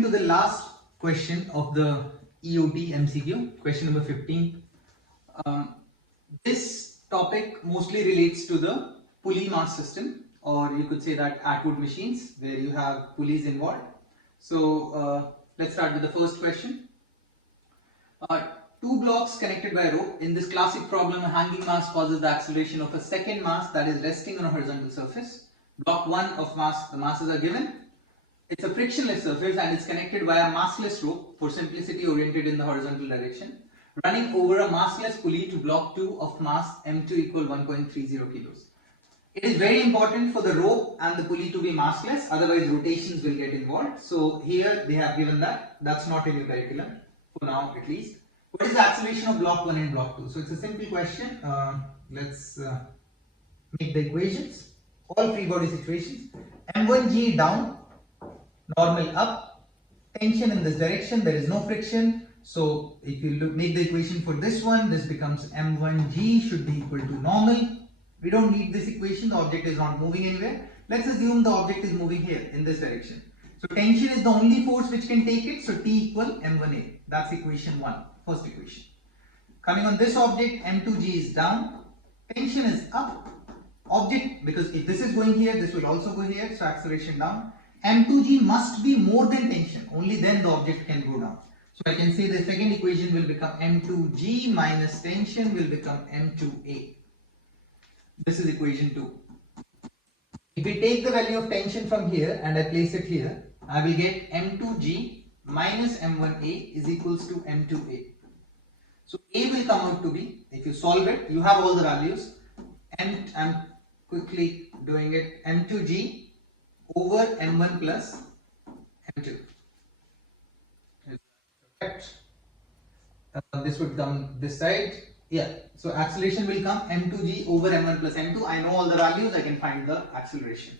moving to the last question of the EOT MCQ, question number 15. This topic mostly relates to the pulley mass system, or you could say that Atwood machines where you have pulleys involved. So let's start with the first question. Two blocks connected by a rope. In this classic problem, a hanging mass causes the acceleration of a second mass that is resting on a horizontal surface. Block 1 of mass, the masses are given. It's a frictionless surface and it's connected by a massless rope, for simplicity oriented in the horizontal direction, running over a massless pulley to block 2 of mass M2 equal 1.30 kilos. It is very important for the rope and the pulley to be massless, otherwise rotations will get involved. So here they have given that. That's not in your curriculum, for now at least. What is the acceleration of block 1 and block 2? So it's a simple question. Let's make the equations. All free body situations. M1G down, normal up, tension in this direction, there is no friction. So if you make the equation for this one, this becomes M1G should be equal to normal. We don't need this equation, the object is not moving anywhere. Let's assume the object is moving here in this direction. So tension is the only force which can take it, so T equal M1A. That's equation 1, first equation. Coming on this object, M2G is down, tension is up, object, because if this is going here, this will also go here, so acceleration down. M2G must be more than tension, only then the object can go down. So I can say the second equation will become M2G minus tension will become M2A. This is equation 2. If we take the value of tension from here and I place it here, I will get M2G minus M1A is equals to M2A. So A will come out to be, if you solve it, you have all the values, and I'm quickly doing it, M2G over M1 plus M2. Correct. This would come this side. Yeah, so acceleration will come M2G over M1 plus M2. I know all the values, I can find the acceleration.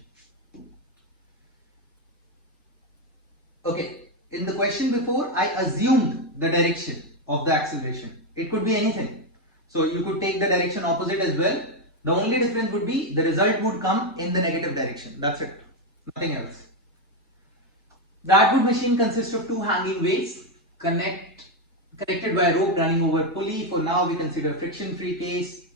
Okay, in the question before, I assumed the direction of the acceleration. It could be anything. So you could take the direction opposite as well. The only difference would be the result would come in the negative direction. That's it. Nothing else. The Atwood machine consists of two hanging weights connected by a rope running over a pulley. For now, we consider friction-free case.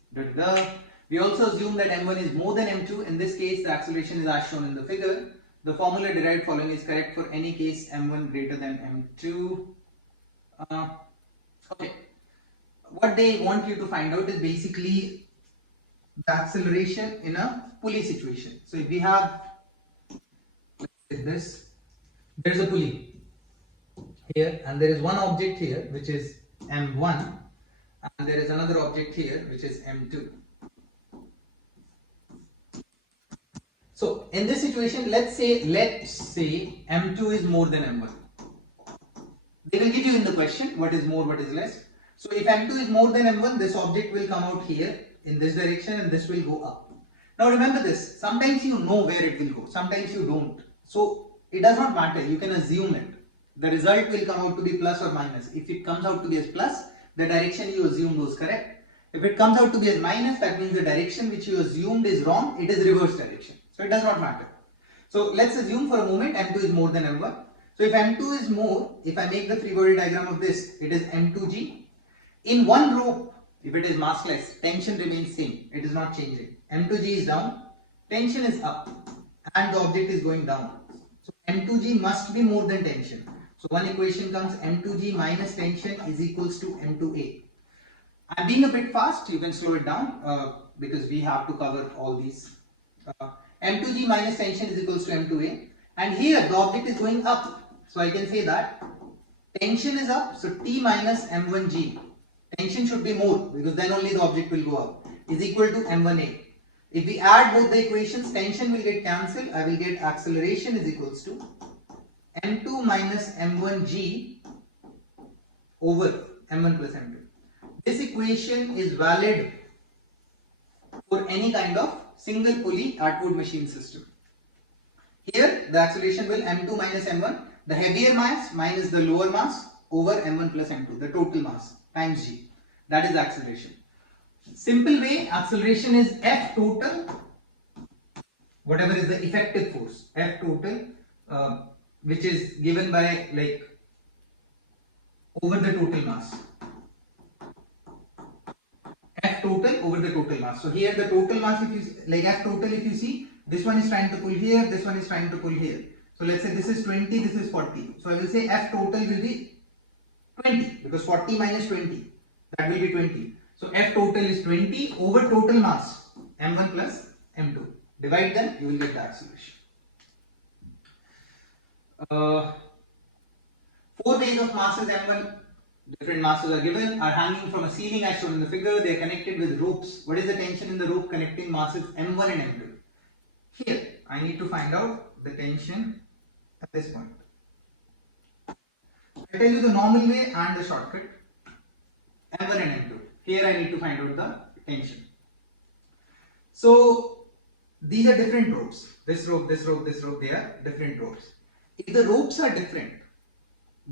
We also assume that M1 is more than M2. In this case, the acceleration is as shown in the figure. The formula derived following is correct for any case M1 greater than M2. Okay. What they want you to find out is basically the acceleration in a pulley situation. So if we have, let's say this, there is a pulley here and there is one object here which is M1 and there is another object here which is M2. So in this situation, let's say M2 is more than M1. They will give you in the question what is more, what is less. So if M2 is more than M1, this object will come out here in this direction and this will go up. Now remember this, sometimes you know where it will go, sometimes you don't. So it does not matter, you can assume it. The result will come out to be plus or minus. If it comes out to be as plus, the direction you assumed was correct. If it comes out to be as minus, that means the direction which you assumed is wrong, it is reverse direction. So it does not matter. So let's assume for a moment M2 is more than M1. So if M2 is more, if I make the free body diagram of this, it is M2G. In one rope, if it is massless, tension remains same, it is not changing. M2G is down, tension is up and the object is going down. So M2G must be more than tension. So one equation comes M2G minus tension is equals to M2A. I'm being a bit fast, you can slow it down because we have to cover all these. M2G minus tension is equals to M2A, and here the object is going up. So I can say that tension is up, so T minus M1G. Tension should be more because then only the object will go up, is equal to M1A. If we add both the equations, tension will get cancelled. I will get acceleration is equals to M2 minus M1G over M1 plus M2. This equation is valid for any kind of single pulley Atwood machine system. Here the acceleration will M2 minus M1, the heavier mass minus the lower mass over M1 plus M2, the total mass times G. That is acceleration. Simple way, acceleration is F total, whatever is the effective force, F total which is given by like over the total mass. F total over the total mass. So here the total mass, if you like F total, if you see, this one is trying to pull here, this one is trying to pull here. So let's say this is 20, this is 40. So I will say F total will be 20 because 40 minus 20, that will be 20. So F total is 20 over total mass, m1 plus m2. Divide them, you will get the acceleration. 4 bays of masses m1, different masses are given, are hanging from a ceiling as shown in the figure. They are connected with ropes. What is the tension in the rope connecting masses m1 and m2? Here, I need to find out the tension at this point. I tell you the normal way and the shortcut, m1 and m2. Here I need to find out the tension. So these are different ropes. This rope, this rope, this rope, they are different ropes. If the ropes are different,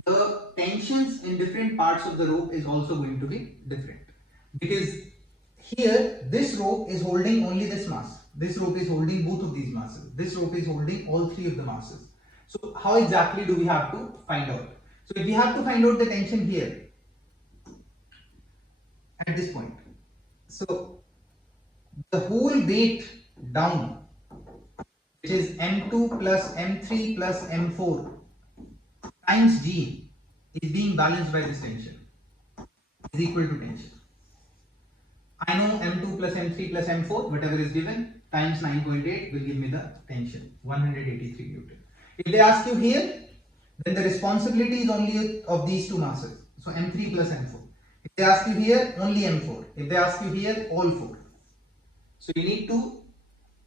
the tensions in different parts of the rope is also going to be different. Because here, this rope is holding only this mass. This rope is holding both of these masses. This rope is holding all three of the masses. So how exactly do we have to find out? So if we have to find out the tension here, at this point. So the whole weight down, which is m2 plus m3 plus m4 times g, is being balanced by this tension, is equal to tension. I know m2 plus m3 plus m4, whatever is given, times 9.8 will give me the tension, 183 Newton. If they ask you here, then the responsibility is only of these two masses, so m3 plus m4. If they ask you here, only m4. If they ask you here, all 4. So you need to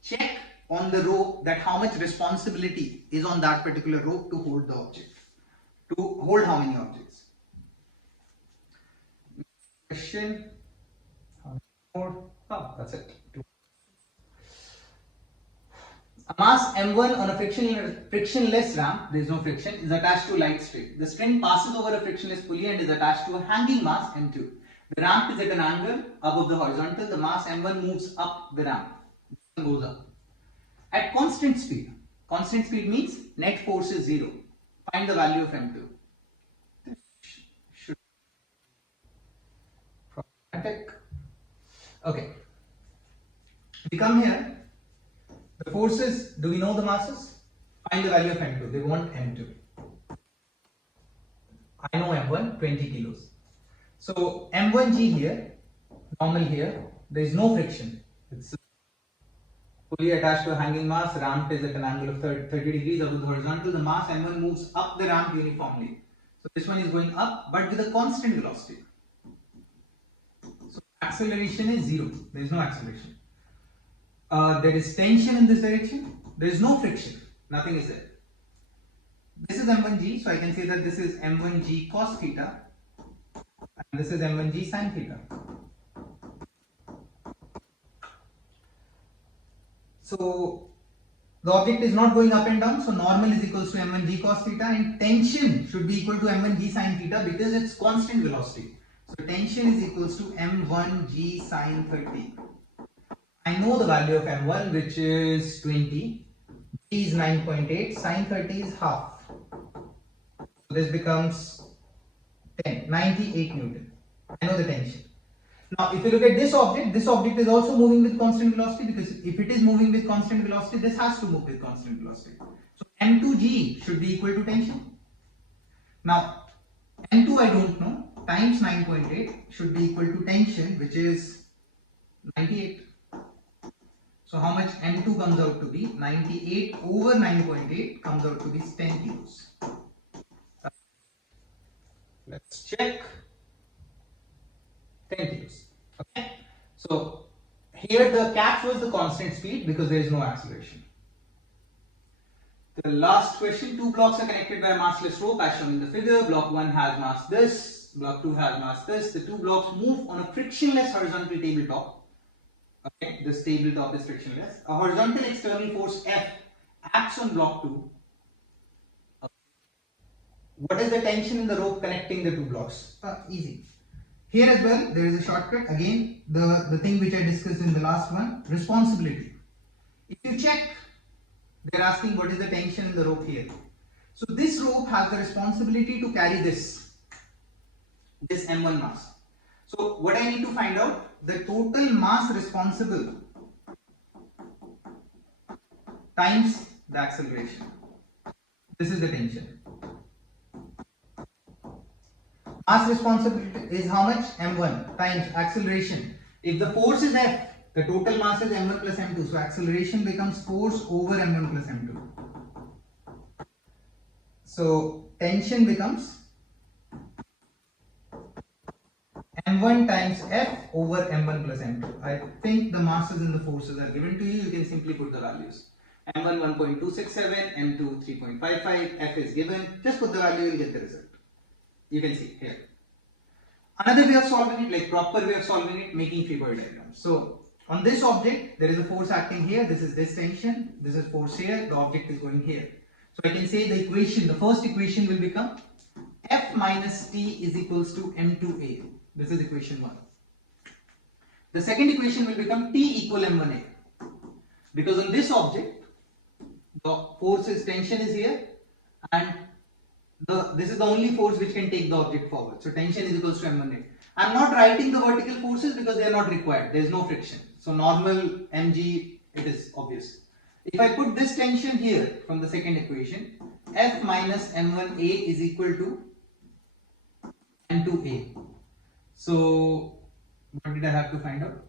check on the rope that how much responsibility is on that particular rope to hold the object. To hold how many objects? Question. How many more? Oh, that's it. A mass m1 on a frictionless ramp, there is no friction, is attached to a light string. The string passes over a frictionless pulley and is attached to a hanging mass m2. The ramp is at an angle above the horizontal. The mass m1 moves up the ramp. This one goes up. At constant speed means net force is 0. Find the value of m2. Problematic. Okay. We come here. The forces, do we know the masses? Find the value of m2. They want m2. I know m1, 20 kilos. So m1g here, normal here, there is no friction. It's fully attached to a hanging mass. Ramp is at an angle of 30 degrees above the horizontal. The mass m1 moves up the ramp uniformly. So this one is going up, but with a constant velocity. So acceleration is 0. There is no acceleration. There is tension in this direction. There is no friction. Nothing is there. This is m1g, so I can say that this is m1g cos theta and this is m1g sin theta. So the object is not going up and down, so normal is equals to m1g cos theta and tension should be equal to m1g sin theta because it's constant velocity. So tension is equals to m1g sin 30. I know the value of m1, which is 20, g is 9.8, sin 30 is half. So this becomes 10, 98 Newton. I know the tension. Now, if you look at this object is also moving with constant velocity because if it is moving with constant velocity, this has to move with constant velocity. So m2g should be equal to tension. Now, m2 I don't know, times 9.8 should be equal to tension, which is 98. So how much m2 comes out to be? 98 over 9.8 comes out to be 10 kilos. Let's check. 10 kilos. Okay. So here the catch was the constant speed because there is no acceleration. The last question, 2 blocks are connected by a massless rope as shown in the figure. Block 1 has mass this, block 2 has mass this. The 2 blocks move on a frictionless horizontal tabletop. Okay, this tabletop is frictionless. A horizontal external force F acts on block 2. Okay. What is the tension in the rope connecting the 2 blocks? Easy. Here as well, there is a shortcut. Again, the thing which I discussed in the last one, responsibility. If you check, they are asking what is the tension in the rope here. So this rope has the responsibility to carry this M1 mass. So what I need to find out, the total mass responsible times the acceleration. This is the tension. Mass responsibility is how much? M1 times acceleration. If the force is F, the total mass is M1 plus M2. So acceleration becomes force over M1 plus M2. So tension becomes M1 times F over M1 plus M2. I think the masses and the forces are given to you. You can simply put the values. M1 1.267, M2 3.55, F is given. Just put the value, you will get the result. You can see here. Another way of solving it, like proper way of solving it, making free body diagrams. So on this object, there is a force acting here. This is this tension. This is force here. The object is going here. So I can say the equation, the first equation will become F minus T is equals to M2A. This is equation 1. The second equation will become T equal M1A. Because on this object, the force is, tension is here, and this is the only force which can take the object forward. So tension is equals to M1A. I am not writing the vertical forces because they are not required. There is no friction. So normal mg, it is obvious. If I put this tension here from the second equation, F minus M1A is equal to M2A. So what did I have to find out?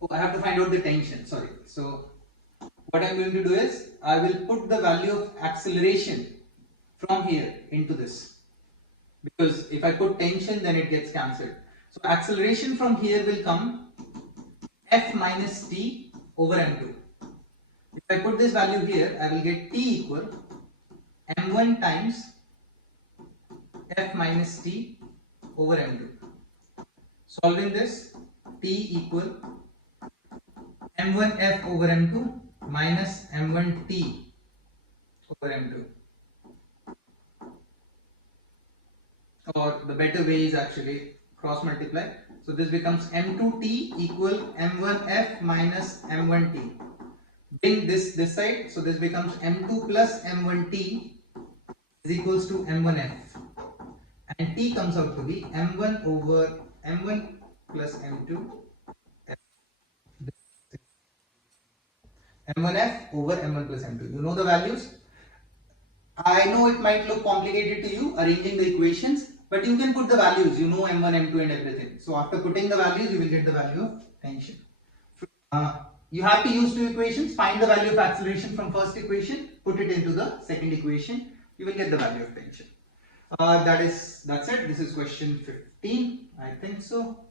Oh, I have to find out the tension. Sorry. So what I am going to do is I will put the value of acceleration from here into this, because if I put tension then it gets cancelled. So acceleration from here will come F minus T over M2. If I put this value here, I will get T equal M1 times F minus T over M2. Solving this, T equal M1F over M2 minus M1T over M2. Or the better way is actually cross multiply. So this becomes M2T equal M1F minus M1T. Bring this side. So this becomes M2 plus M1T is equals to M1F. And T comes out to be M1 over M1 plus M2. M1F over M1 plus M2. You know the values? I know it might look complicated to you arranging the equations, but you can put the values. You know M1, M2 and everything. So after putting the values, you will get the value of tension. You have to use two equations. Find the value of acceleration from first equation, put it into the second equation. You will get the value of tension. That's it. This is question 15. I think so.